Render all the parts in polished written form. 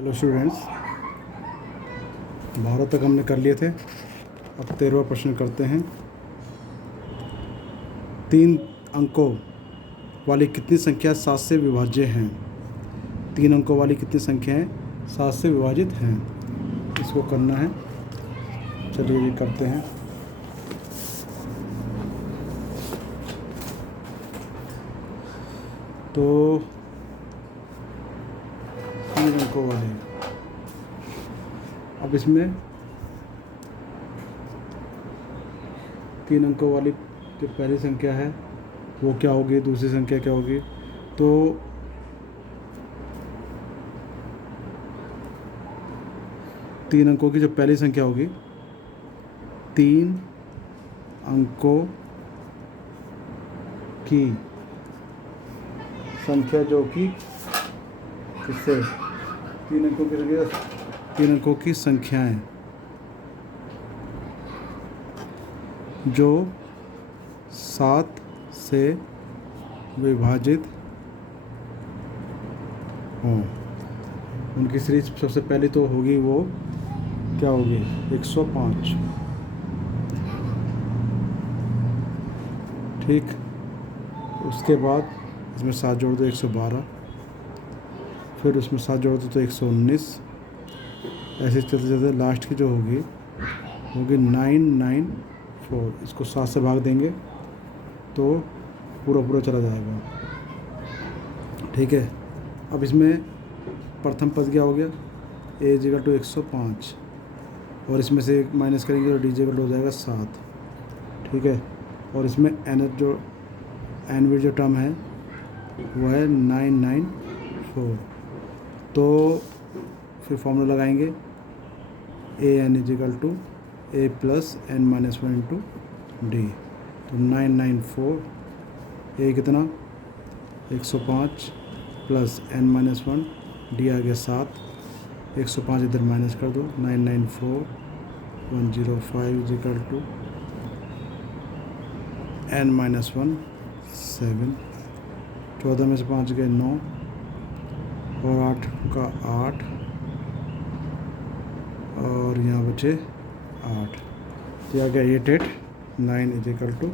Hello students, 12 तक हमने कर लिए थे। अब 13वां प्रश्न करते हैं। 3 अंकों वाली कितनी संख्या 7 से विभाज्य हैं? 3 अंकों वाली कितनी संख्याएं 7 से विभाजित हैं? इसको करना है। चलिए ये करते हैं। तो 3 अंकों वाली, अब इसमें 3 अंकों वाली जो पहली संख्या है वो क्या होगी, दूसरी संख्या क्या होगी? तो 3 अंकों की जो पहली संख्या होगी, 3 अंकों की संख्या जो कि किससे 3 अंकों की संख्या, 3 अंकों की संख्याएं जो 7 से विभाजित हों, उनकी सीरीज सबसे पहले तो होगी, वो क्या होगी? 105। ठीक, उसके बाद इसमें 7 जोड़ दो 112, फिर उसमें 7 जोड़ दो तो 119। ऐसे चलते चलते लास्ट की जो होगी 994। इसको 7 से भाग देंगे तो पूरा पूरा चला जाएगा। ठीक है, अब इसमें प्रथम पद क्या हो गया? a इक्वल टू 105, और इसमें से माइनस करेंगे तो d इक्वल हो जाएगा 7। ठीक है, और इसमें एन जो टर्म है वो है 994। तो फिर फॉर्मूला लगाएंगे A N equal to A plus N minus 1 into D. तो 994, ए कितना 105 प्लस एन माइनस 1, डी आ गया 7। 105 इधर माइनस कर दो, 994 105 इक्वल टू एन माइनस 1 7। 14 में से 5 गए 9, और 8 का 8, और यहाँ बचे 8। तो आ गया 889 is equal to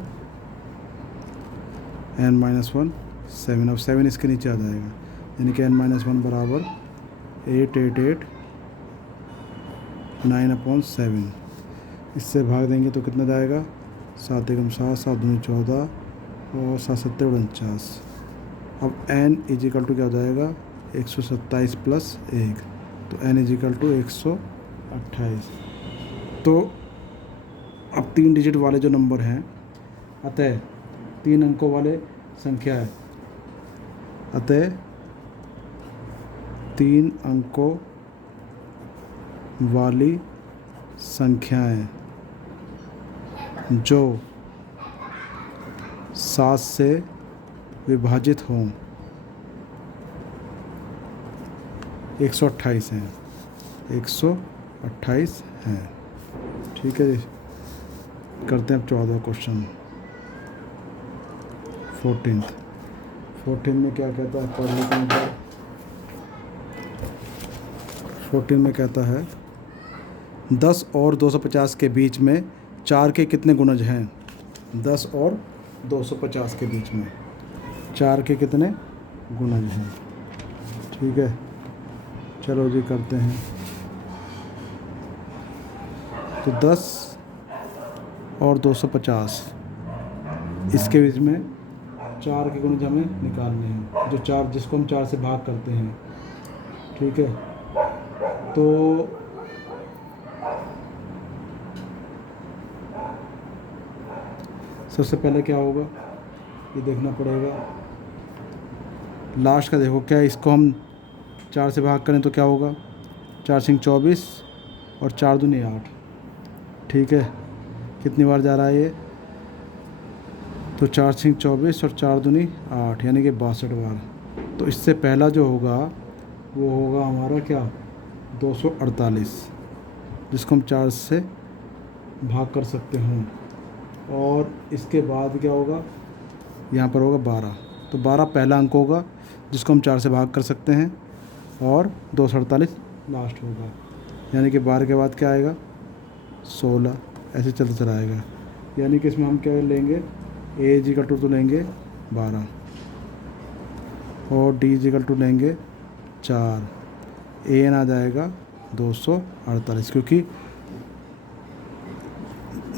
n minus 1 7। अब 7 इसके नीचे आ जाएगा, यानी कि एन माइनस 1 बराबर 888/9/7। इससे भाग देंगे तो कितना जाएगा? 7 एकम 7, 7 दूनी 14, और 7 7 49। अब एन इज इक्वल टू क्या हो जाएगा? 127 प्लस 1, तो एन इज इक्वल टू 128। तो अब 3 डिजिट वाले जो नंबर हैं, अतः 3 अंकों वाले संख्या है, अतः 3 अंकों वाली संख्याएं जो 7 से विभाजित हों 128 हैं, 128 हैं। ठीक है जी, करते हैं अब 14 क्वेश्चन। 14 में क्या कहता है? पढ़ लेते हैं। 14 में कहता है 10 और 250 के बीच में 4 के कितने गुणज हैं? 10 और 250 के बीच में 4 के कितने गुणज हैं? ठीक है, चलो जी करते हैं। तो 10 और 250, इसके बीच में 4 के गुणज हमें निकालने हैं, जो 4 जिसको हम 4 से भाग करते हैं। ठीक है, तो सबसे पहले क्या होगा ये देखना पड़ेगा। लास्ट का देखो, क्या इसको हम 4 से भाग करें तो क्या होगा? 4 सिंह 24 और 4 दूनी 8। ठीक है, कितनी बार जा रहा है ये? तो 4 सिंह 24 और 4 दूनी 8, यानी कि 62 बार। तो इससे पहला जो होगा वो होगा हमारा क्या? 248, जिसको हम 4 से भाग कर सकते हैं। और इसके बाद क्या होगा? यहाँ पर होगा 12। तो 12 पहला अंक होगा जिसको हम 4 से भाग कर सकते हैं, और 248 लास्ट होगा, यानी कि 12 के बाद क्या आएगा 16, ऐसे चलते चला आएगा। यानी कि इसमें हम क्या लेंगे, ए इजिकल टू लेंगे 12 और डी इजिकल टू लेंगे 4, ए एन आ जाएगा 248, क्योंकि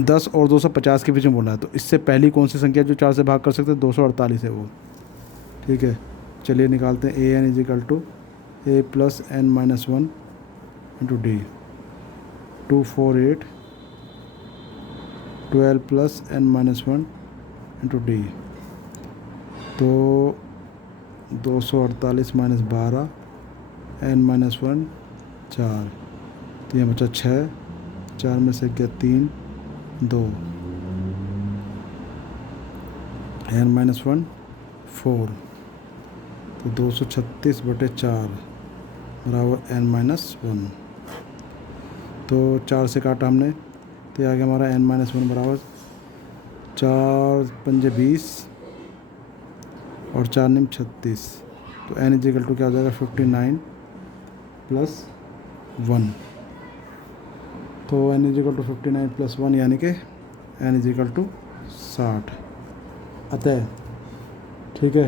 10 और 250 के बीच में बोला है, तो इससे पहली कौन सी संख्या जो 4 से भाग कर सकते हैं, 248 है वो। ठीक है, चलिए निकालते हैं। A N equal to A plus N minus 1 into D, 248 12 plus N minus 1 into D, तो 248 माइनस 12 एन माइनस 1 4, तो यहाँ बचा 6, 4 में से गया 3 2, एन माइनस 1 4, तो 236/4 बराबर एन माइनस 1। तो 4 से काटा हमने, तो आ गया हमारा एन माइनस 1 बराबर 4 पंजे 20 और 4 निम 36, तो एन इजिकल टू क्या हो जाएगा 59 प्लस 1, तो एन इजिकल टू 59 प्लस 1 यानी कि एन इजिकल टू 60। अतः ठीक है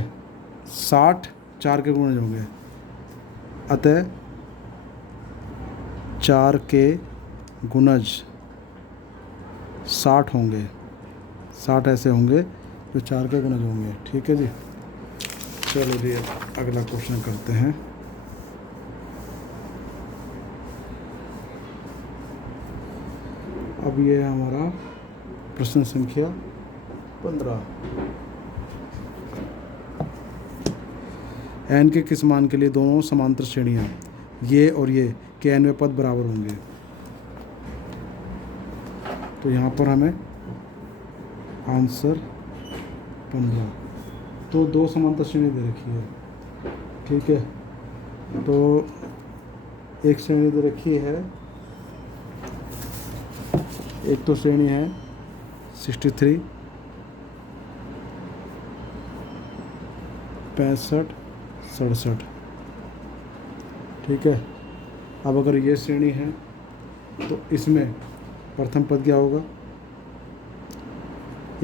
60 4 के गुणज होंगे, अतः 4 के गुणज 60 होंगे, 60 ऐसे होंगे जो 4 के गुणज होंगे। ठीक है जी, चलो जी अगला क्वेश्चन करते हैं। अब ये है हमारा प्रश्न संख्या 15। एन के किस मान के लिए दोनों समांतर श्रेणियाँ ये और ये के एनवें पद बराबर होंगे। तो यहाँ पर हमें आंसर 15, तो दो समांतर श्रेणी दे रखी है। ठीक है, तो एक श्रेणी दे रखी है, एक तो श्रेणी है 63 65 67। ठीक है, अब अगर ये श्रेणी है तो इसमें प्रथम पद क्या होगा,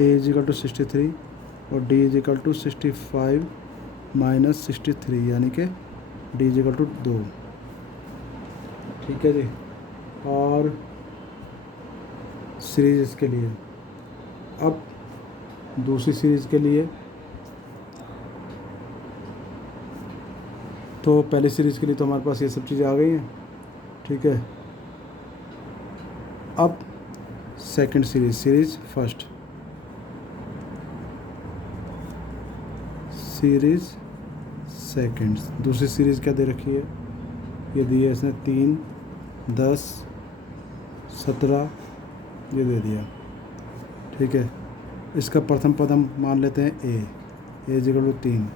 ए इजिकल टू 63 और डी इजिकल टू 65 माइनस 63, यानी कि डी इजिकल टू 2। ठीक है जी, और सीरीज इसके लिए। अब दूसरी सीरीज़ के लिए, तो पहली सीरीज़ के लिए तो हमारे पास ये सब चीज़ें आ गई हैं। ठीक है, अब second series first series second. दूसरी सीरीज़ क्या दे रखी है, ये दी है इसने 3 10 17, ये दे दिया। ठीक है, इसका प्रथम पद हम मान लेते हैं ए इजिकल टू 3,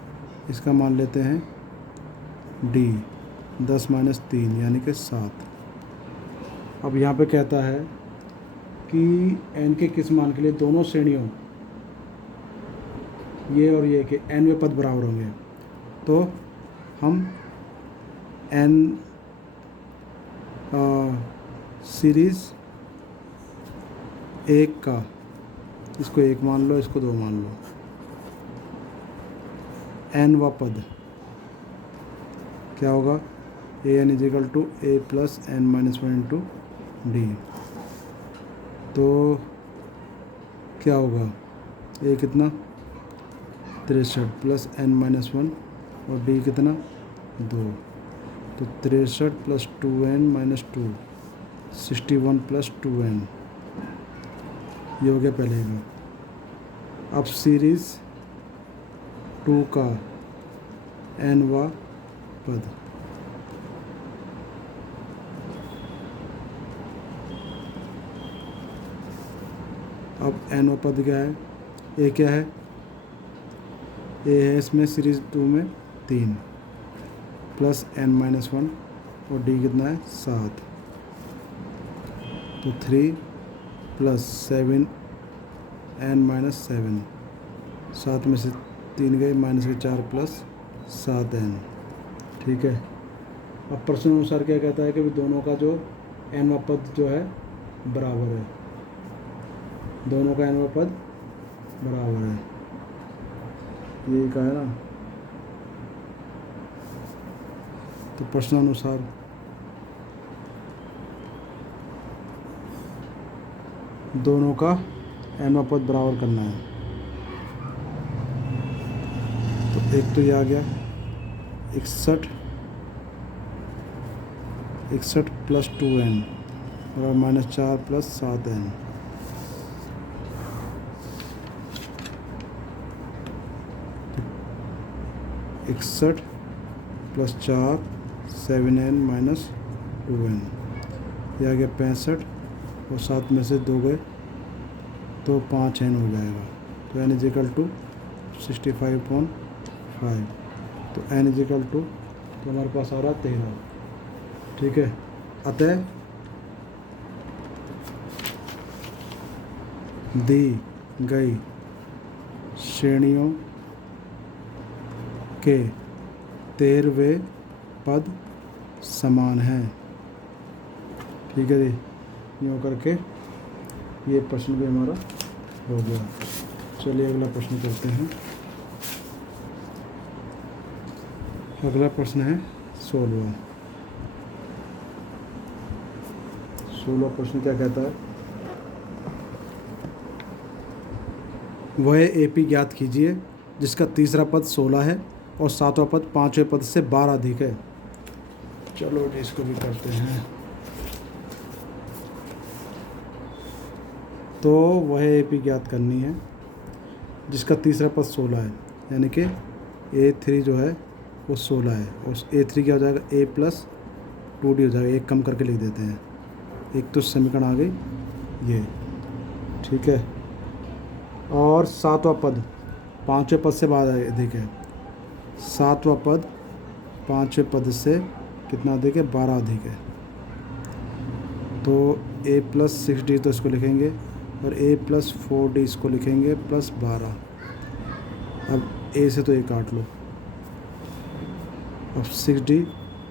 इसका मान लेते हैं डी 10 माइनस 3 यानी कि 7। अब यहाँ पे कहता है कि एन के किस मान के लिए दोनों श्रेणियों ये और ये के एनवें पद बराबर होंगे। तो हम एन सीरीज़ एक का, इसको 1 मान लो, इसको 2 मान लो, एन व पद क्या होगा, A N equal to A plus N minus 1 into D. तो क्या होगा, ए कितना 63 प्लस एन माइनस 1 और डी कितना 2, तो 63 plus 2n minus 2 61 plus 2n, ये हो गया पहले का। अब सीरीज़ 2 का एन वा पद, अब एन वा पद क्या है, ए क्या है, ए है इसमें सीरीज़ 2 में 3 प्लस एन माइनस 1 और डी कितना है 7, तो 3 प्लस 7 एन माइनस 7, 7 में से 3 गए माइनस के 4 प्लस 7n। ठीक है, अब प्रश्न अनुसार क्या कहता है कि दोनों का जो nवां पद जो है बराबर है, दोनों का nवां पद बराबर है, यही कहा है ना। तो प्रश्न अनुसार दोनों का nवां पद बराबर करना है। तो एक तो ये आ गया 61 प्लस 2n और -4 प्लस 7n। तो 61 प्लस 4 7n माइनस 2n, ये आ गया 65 और 7 में से 2 गए तो 5n हो जाएगा। तो n इजिकल टू 65/5, तो n इजिकल टू तो हमारे पास आ रहा 13। ठीक है, अतः दी गई श्रेणियों के 13वें पद समान हैं। ठीक है जी, यूँ करके ये प्रश्न भी हमारा हो गया। चलिए अगला प्रश्न करते हैं। अगला प्रश्न है 16वां। 16वां प्रश्न क्या कहता है, वह एपी ज्ञात कीजिए जिसका तीसरा पद 16 है और सातवां पद 5वें पद से 12 अधिक है। चलो इसको भी करते हैं। तो वह एपी ज्ञात करनी है जिसका तीसरा पद 16 है, यानी कि A3 जो है वो 16 है और A3 क्या हो जाएगा, A प्लस 2D हो जाएगा। एक कम करके लिख देते हैं, एक तो समीकरण आ गई ये। ठीक है, और सातवां पद 5वें पद से 12 अधिक है। सातवां पद 5वें पद से कितना अधिक है, 12 अधिक है। तो A प्लस 6D तो इसको लिखेंगे और A प्लस 4D इसको लिखेंगे प्लस 12। अब A से तो A काट लो, अब 6D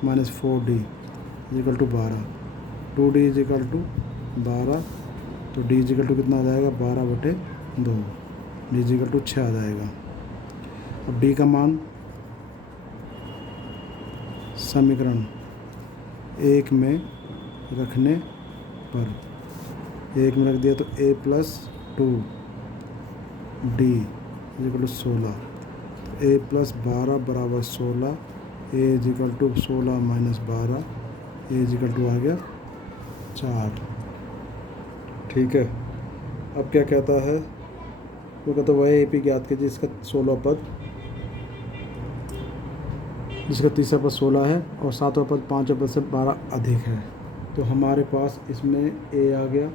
minus 4D is equal to 12, 2D is equal to 12, तो D इजिकल टू कितना आ जाएगा, 12/2, D इजिकल टू 6 आ जाएगा। अब D का मान समीकरण 1 में रखने पर, 1 में रख दिया तो A plus 2D is equal to 16, तो A प्लस 12 बराबर 16, A equal to 16 minus 12, A equal to आ गया 4। ठीक है, अब क्या कहता है, वो कहता है वह एपी ज्ञात कीजिए जिसका 16 पद, जिसका तीसरा पद 16 है और सातवां पद 5वें पद से 12 अधिक है। तो हमारे पास इसमें A आ गया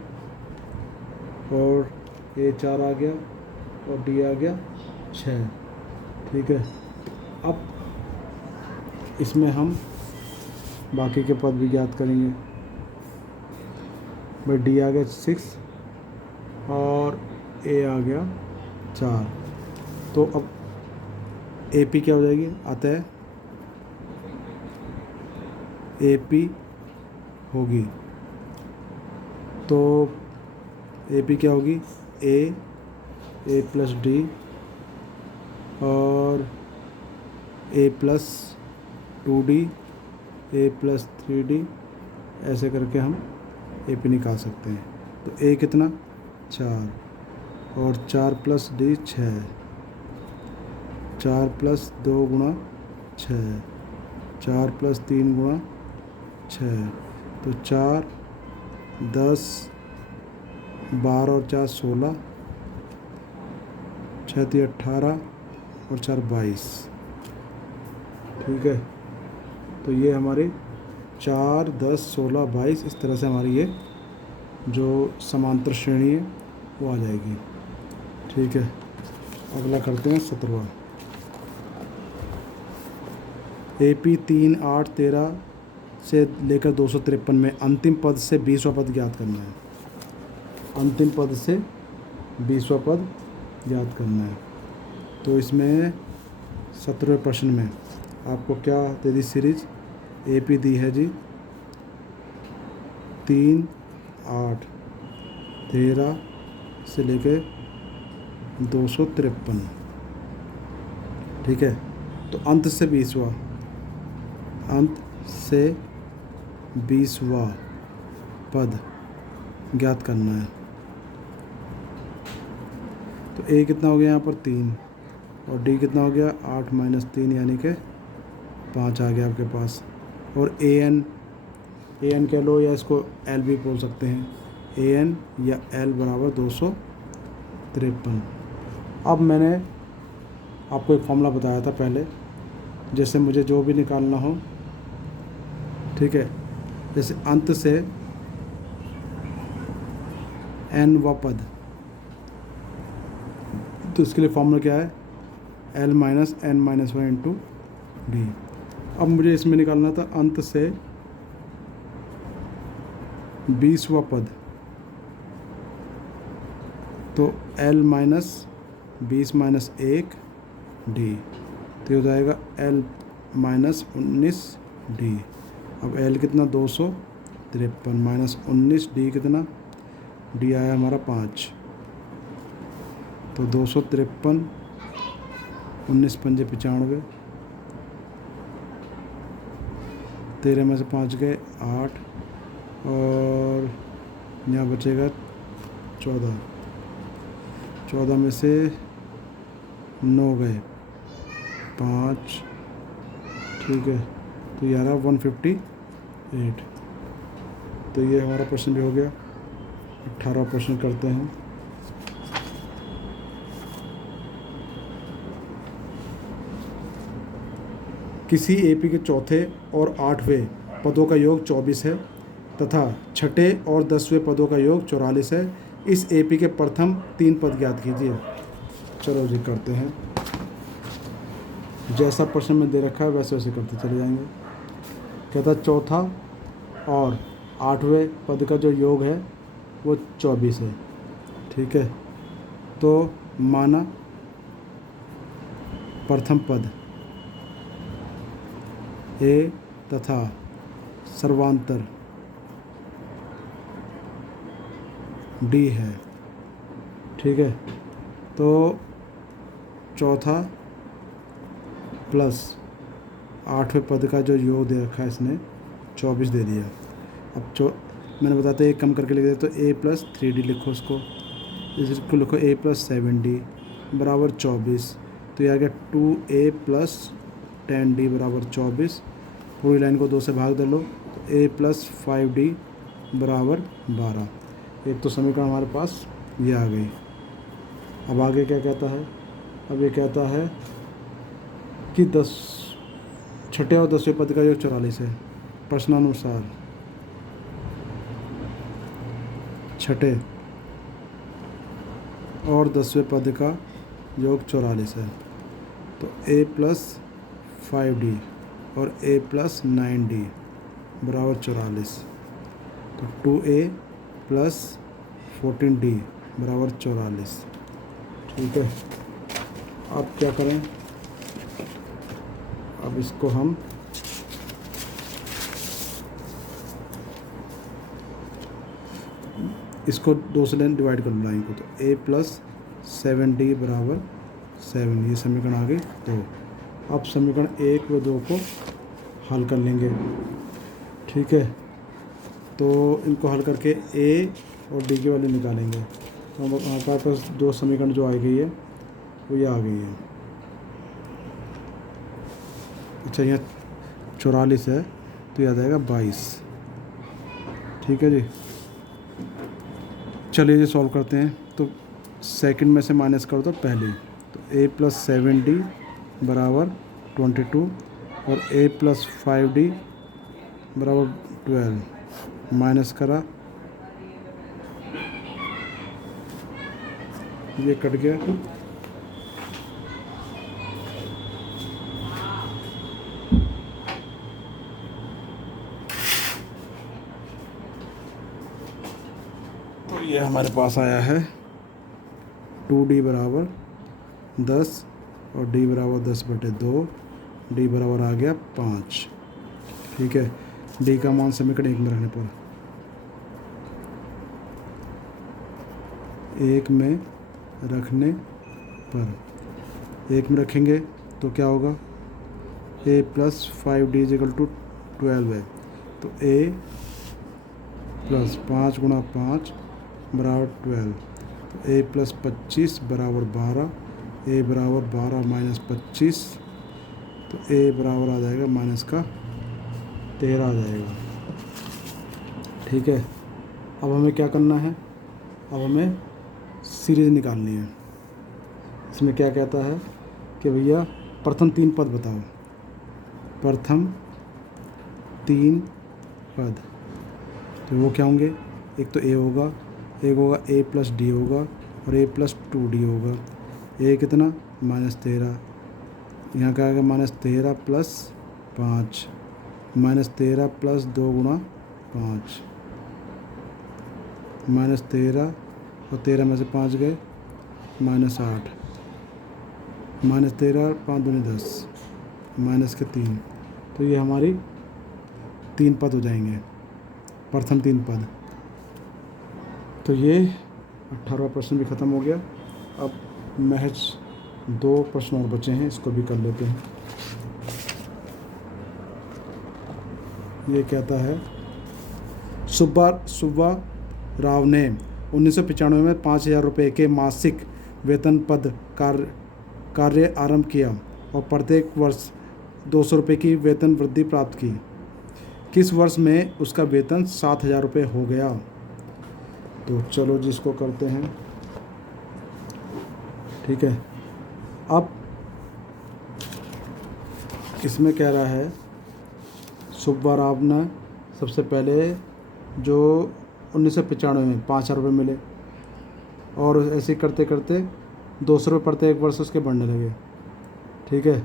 और A4 आ गया और D आ गया 6। ठीक है, अब इसमें हम बाकी के पद भी ज्ञात करेंगे। भाई D आ गया 6 और A आ गया 4, तो अब AP क्या हो जाएगी, अतः AP होगी, तो AP क्या होगी, A प्लस D और A plus 2D, A plus 3D, ऐसे करके हम AP निकाल सकते हैं। तो A कितना, 4 और 4 प्लस D 6, 4 प्लस 2 गुणा 6, 4 प्लस 3 गुणा 6, तो 4 10 12 और 4 16, 6 3 18 और 4 22। ठीक है, तो ये हमारे 4 10 16 22 इस तरह से हमारी ये जो समांतर श्रेणी है वो आ जाएगी। ठीक है, अगला करते हैं 17वां। AP 3 8 13 से लेकर 253 में अंतिम पद से 20वां पद ज्ञात करना है। अंतिम पद से 20वां पद ज्ञात करना है। तो इसमें 17वें प्रश्न में आपको क्या दे दी सीरीज, AP दी है जी 3, 8, 13 से लेके 253। ठीक है, तो अंत से 20वां, अंत से 20वां पद ज्ञात करना है। तो A कितना हो गया यहाँ पर 3 और D कितना हो गया 8 - 3 यानी कि 5 आ गया आपके पास। और AN कह लो या इसको L भी बोल सकते हैं, AN या L बराबर 253। अब मैंने आपको एक फॉर्मूला बताया था पहले, जैसे मुझे जो भी निकालना हो, ठीक है, जैसे अंत से n व पद, तो इसके लिए फॉर्मूला क्या है, L - n - 1 इंटू D। अब मुझे इसमें निकालना था अंत से 20वां पद, तो L - 20 - 1 D, तो ये हो जाएगा L - 19 D। अब L कितना 253 - 19 D कितना, D आया हमारा 5, तो 253, 19 पंजे 95, 13 में से 5 गए 8 और यहाँ बचेगा 14, 14 में से 9 गए 5, ठीक है, तो ये आ रहा 158। तो ये हमारा प्रश्न भी हो गया। 18वां प्रश्न करते हैं। किसी AP के चौथे और 8वें पदों का योग 24 है तथा छठे और 10वें पदों का योग 44 है। इस AP के प्रथम 3 पद ज्ञात कीजिए। चलो जी करते हैं, जैसा प्रश्न में दे रखा है वैसे वैसे करते चले जाएंगे। कहता चौथा और 8वें पद का जो योग है वो 24 है, ठीक है। तो माना प्रथम पद A तथा सर्वांतर D है, ठीक है। तो चौथा प्लस 8वें पद का जो योग दे रखा है इसने 24 दे दिया। अब मैंने बताते एक कम करके लिख दिया, तो A + 3D लिखो इसको लिखो A + 7D बराबर 24। तो ये आ गया 2A + 10D बराबर 24। पूरी लाइन को 2 से भाग दे लो, तो A + 5D बराबर 12। एक तो समीकरण हमारे पास ये आ गई। अब आगे क्या कहता है, अब ये कहता है कि छठे और 10वें पद का योग 44 है। प्रश्नानुसार छठे और 10वें पद का योग 44 है। तो A + 5D और A + 9D बराबर 44। तो 2A + 14D बराबर 44, ठीक है। अब क्या करें, अब इसको हम इसको 2 से डिवाइड कर लाइन को, तो A + 7D बराबर 7, ये समीकरण आ गई 2। अब समीकरण 1 व 2 को हल कर लेंगे, ठीक है। तो इनको हल करके A और D की वैल्यू निकालेंगे। तो हमारे पास 2 समीकरण जो आ गई है वो ये आ गई है। अच्छा, यहाँ 44 है तो याद आएगा 22, ठीक है जी। चलिए जी सॉल्व करते हैं। तो सेकंड में से माइनस कर दो पहले, तो A + 7D बराबर 22 और A + 5D बराबर 12, माइनस करा, ये कट गया, तो ये हमारे पास आया है 2D बराबर 10 और D बराबर 10/2, D बराबर आ गया 5। ठीक है, डी का मान समीकरण 1 में रखने पर, 1 में रखने पर 1 में रखेंगे तो क्या होगा, a plus 5d is equal to 12 है, तो a प्लस 5 गुणा 5 बराबर 12, तो a प्लस 25 बराबर 12, a बराबर 12 माइनस 25, तो a बराबर आ जाएगा माइनस का 13 आ जाएगा। ठीक है, अब हमें क्या करना है, अब हमें सीरीज निकालनी है। इसमें क्या कहता है कि भैया प्रथम 3 पद बताओ, प्रथम 3 पद, तो वो क्या होंगे, एक तो a होगा, एक होगा a प्लस डी होगा और a प्लस 2d होगा। a कितना, -13, यहाँ क्या आएगा -13 प्लस 5, -13 प्लस 2 गुणा 5, -13 और 13 में से 5 गए, -8, -13 5 दूनी 10, माइनस के 3, तो ये हमारी 3 पद हो जाएंगे, प्रथम 3 पद। तो ये 18वां प्रश्न भी ख़त्म हो गया। अब महज 2 प्रश्न और बचे हैं, इसको भी कर लेते हैं। ये कहता है, सुब्बा राव ने 1995 में 5,000 रुपये के मासिक वेतन पद कार्य आरंभ किया और प्रत्येक वर्ष 200 रुपये की वेतन वृद्धि प्राप्त की। किस वर्ष में उसका वेतन 7,000 रुपये हो गया? तो चलो जिसको करते हैं। ठीक है, अब इसमें कह रहा है सुब्बा राव ने सबसे पहले जो 1995 में 5,000 रुपये मिले और ऐसे करते करते 200 रुपये प्रत्येक वर्ष उसके बढ़ने लगे। ठीक है,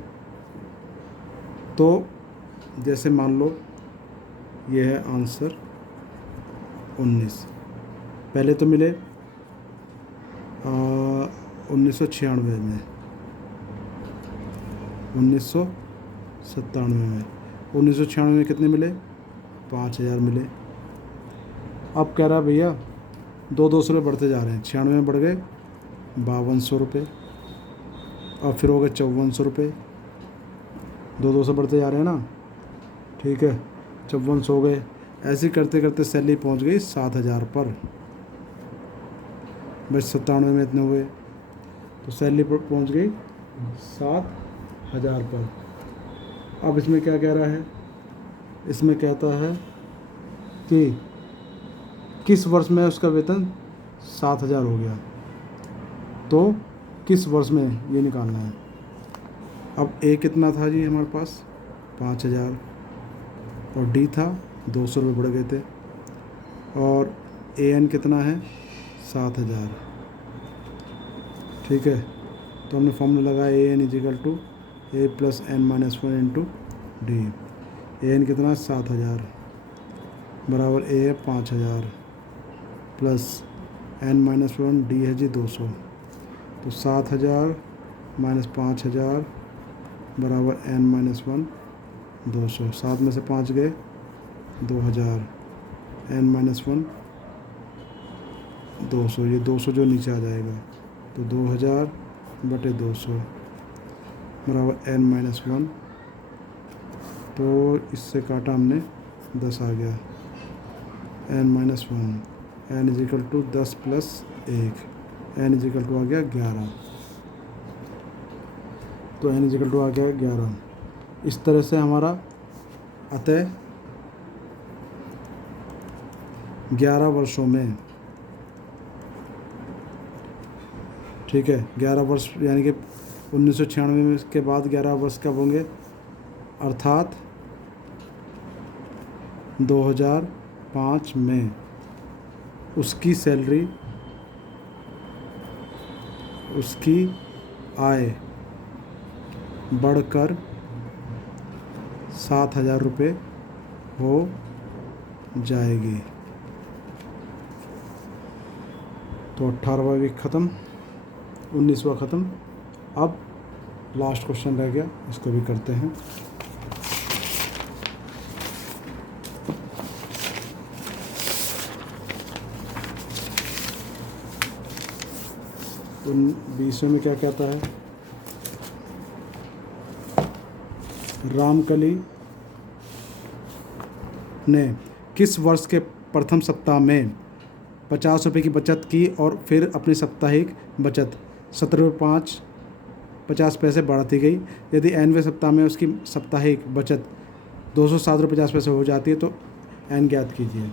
तो जैसे मान लो ये है आंसर 19, पहले तो मिले 1996 में, 1997 में, 1996 में कितने मिले, 5,000 मिले। अब कह रहा भैया 200 रुपये बढ़ते जा रहे हैं, 96 में बढ़ गए 5200 रुपये, और फिर हो गए 5400 रुपये, 200 बढ़ते जा रहे हैं ना। ठीक है, 5400 हो गए, ऐसे करते करते सैलरी पहुंच गई 7,000 पर। बस 97 में इतने हुए तो सैलरी पहुंच गई 7,000 पर। अब इसमें क्या कह रहा है, इसमें कहता है कि किस वर्ष में उसका वेतन 7,000 हो गया, तो किस वर्ष में ये निकालना है। अब ए कितना था जी हमारे पास 5,000 और डी था 200 रुपये बढ़ गए थे, और ए एन कितना है 7,000। ठीक है, तो हमने फॉर्मूला लगाया A N equal to A plus N minus 1 into D. A N कितना 7,000 बराबर ए है 5,000 प्लस एन माइनस 1 डी है जी 200, तो 7,000 माइनस 5,000 बराबर एन माइनस 1 200, 7 में से 5 गए 2,000, एन माइनस 1 200, ये 200 जो नीचे आ जाएगा तो 2,000 बटे 200 बराबर एन माइनस 1, तो इससे काटा हमने 10 आ गया, N minus 1, N equal to 10 plus 1, N equal to आ गया 11, तो एन इजिकल टू आ गया 11। इस तरह से हमारा अतः 11 वर्षों में, ठीक है 11 वर्ष यानी कि 1996 में के बाद 11 वर्ष कब होंगे, अर्थात 2005 में उसकी सैलरी, उसकी आय बढ़कर 7,000 रुपये हो जाएगी। तो 18वां वीक ख़त्म, 19वां ख़त्म। अब लास्ट क्वेश्चन रह गया, इसको भी करते हैं। तो 20वें में क्या कहता है, रामकली ने किस वर्ष के प्रथम सप्ताह में 50 रुपये की बचत की और फिर अपनी साप्ताहिक बचत 17 रुपये 50 पैसे बढ़ाती गई। यदि nवें सप्ताह में उसकी साप्ताहिक बचत 207 रुपये 50 पैसे हो जाती है तो n ज्ञात कीजिए।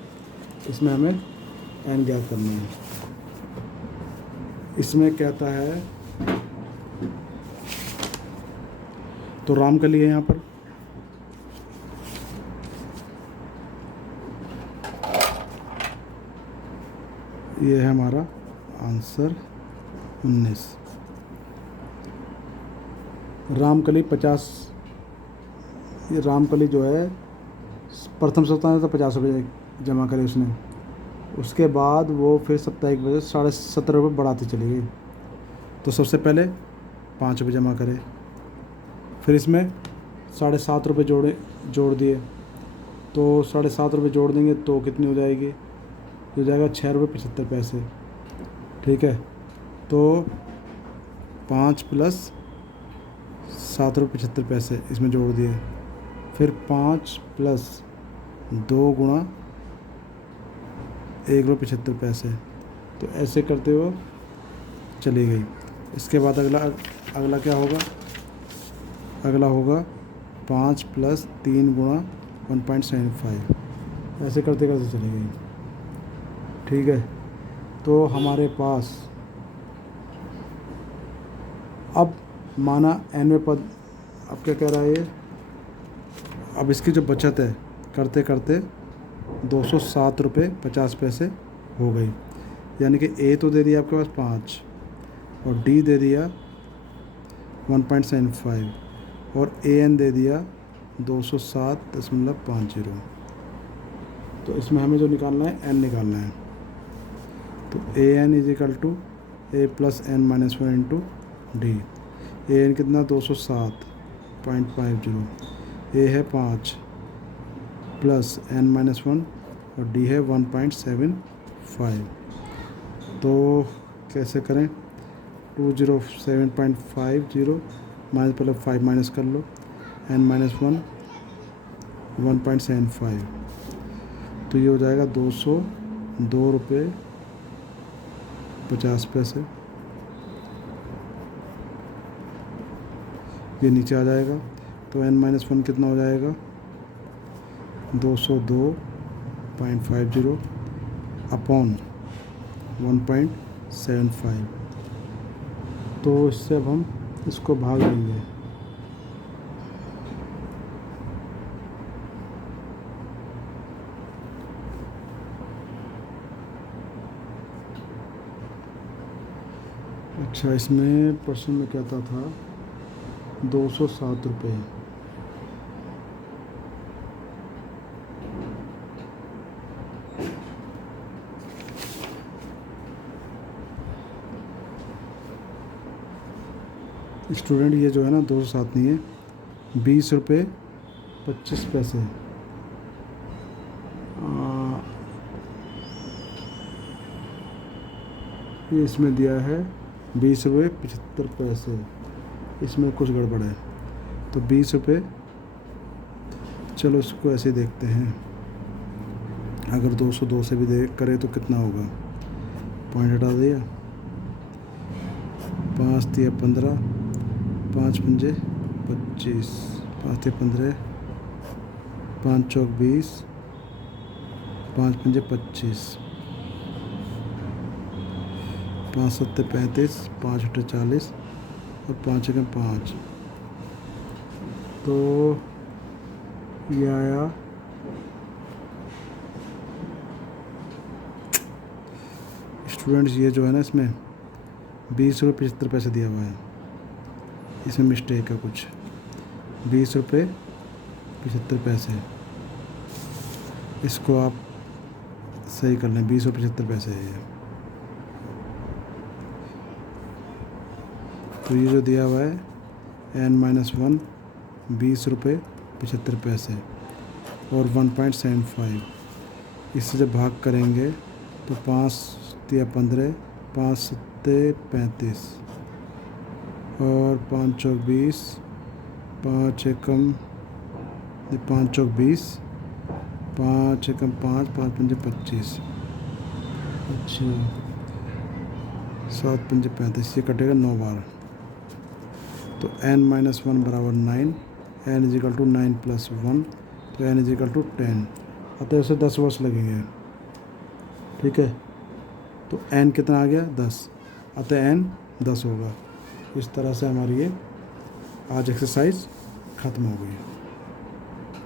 इसमें हमें n ज्ञात करना है। इसमें कहता है, तो रामकली है यहाँ पर, ये है हमारा आंसर 19। रामकली 50, ये रामकली जो है प्रथम सप्ताह में तो 50 रुपये जमा करे उसने, उसके बाद वो फिर साप्ताहिक बचत 17.5 रुपये बढ़ाती चली गई। तो सबसे पहले 5 रुपये जमा करे, फिर इसमें 7.5 रुपये जोड़ दिए, तो 7.5 रुपये जोड़ देंगे तो कितनी हो जाएगी, हो जाएगा 6 रुपये 75 पैसे। ठीक है, तो 5 + 7 रुपये 75 पैसे इसमें जोड़ दिए, फिर 5 + 2 × 1 रुपये 75 पैसे। तो ऐसे करते हुए चली गई। इसके बाद अगला क्या होगा, अगला होगा 5 + 3 × 1.75, ऐसे करते करते चली गई। ठीक है, तो हमारे पास अब माना nवें पद, अब क्या कह रहा है ये, अब इसकी जो बचत है करते करते 207 रुपये 50 पैसे हो गई। यानी कि A तो दे दिया आपके पास 5 और D दे दिया 1.75 और AN दे दिया 207.50। तो इसमें हमें जो निकालना है n निकालना है। तो AN = A + n - 1 × D। AN कितना 207.50, A है 5 + n - 1 और D है 1.75। तो कैसे करें, 207.50 माइनस, पहले 5 माइनस कर लो, n - 1 1.75, तो ये हो जाएगा 202 रुपये 50 पैसे। ये नीचे आ जाएगा, तो n - 1 कितना हो जाएगा 202.50 अपॉन 1.75। तो इससे अब हम इसको भाग देंगे। अच्छा, इसमें प्रश्न में कहता था 207 रुपये, स्टूडेंट ये जो है ना 207 नहीं है, 20 रुपये 25 पैसे। ये इसमें दिया है 20 रुपये 75 पैसे, इसमें कुछ गड़बड़ है। तो 20 रुपये, चलो इसको ऐसे देखते हैं, अगर 202 से भी देख करे तो कितना होगा, पॉइंट हटा दिया, 5 × 3 = 15, 5 × 5 = 25, 5 × 3 = 15, 5 × 4 = 20, 5 × 5 = 25, 5 × 7 = 35, 5 × 8 = 40 और 5 × 1 = 5। तो ये आया स्टूडेंट्स, ये जो है ना इसमें 20 रुपये 75 पैसे दिया हुआ है, इसमें मिस्टेक है कुछ, 20 रुपये 75 पैसे, इसको आप सही कर लें, 20 रुपये 75 पैसे है ये। तो ये जो दिया हुआ है n - 1 20 रुपये 75 पैसे और 1.75, इससे जब भाग करेंगे तो 5 × 3 = 15, 5 × 7 सत्ते 35 और 5 चौक 20, 5 एकम 5 चौक 20, 5 एकम 5, 5 पंजे 25। अच्छा 7 पंजे 35, ये कटेगा 9 बार। तो n-1 बराबर 9, n=9 + 1, तो n=10। अतः उसे 10 वर्ष लगेंगे। ठीक है, तो n कितना आ गया 10, अतः n 10 होगा। इस तरह से हमारी ये आज एक्सरसाइज ख़त्म हो गई।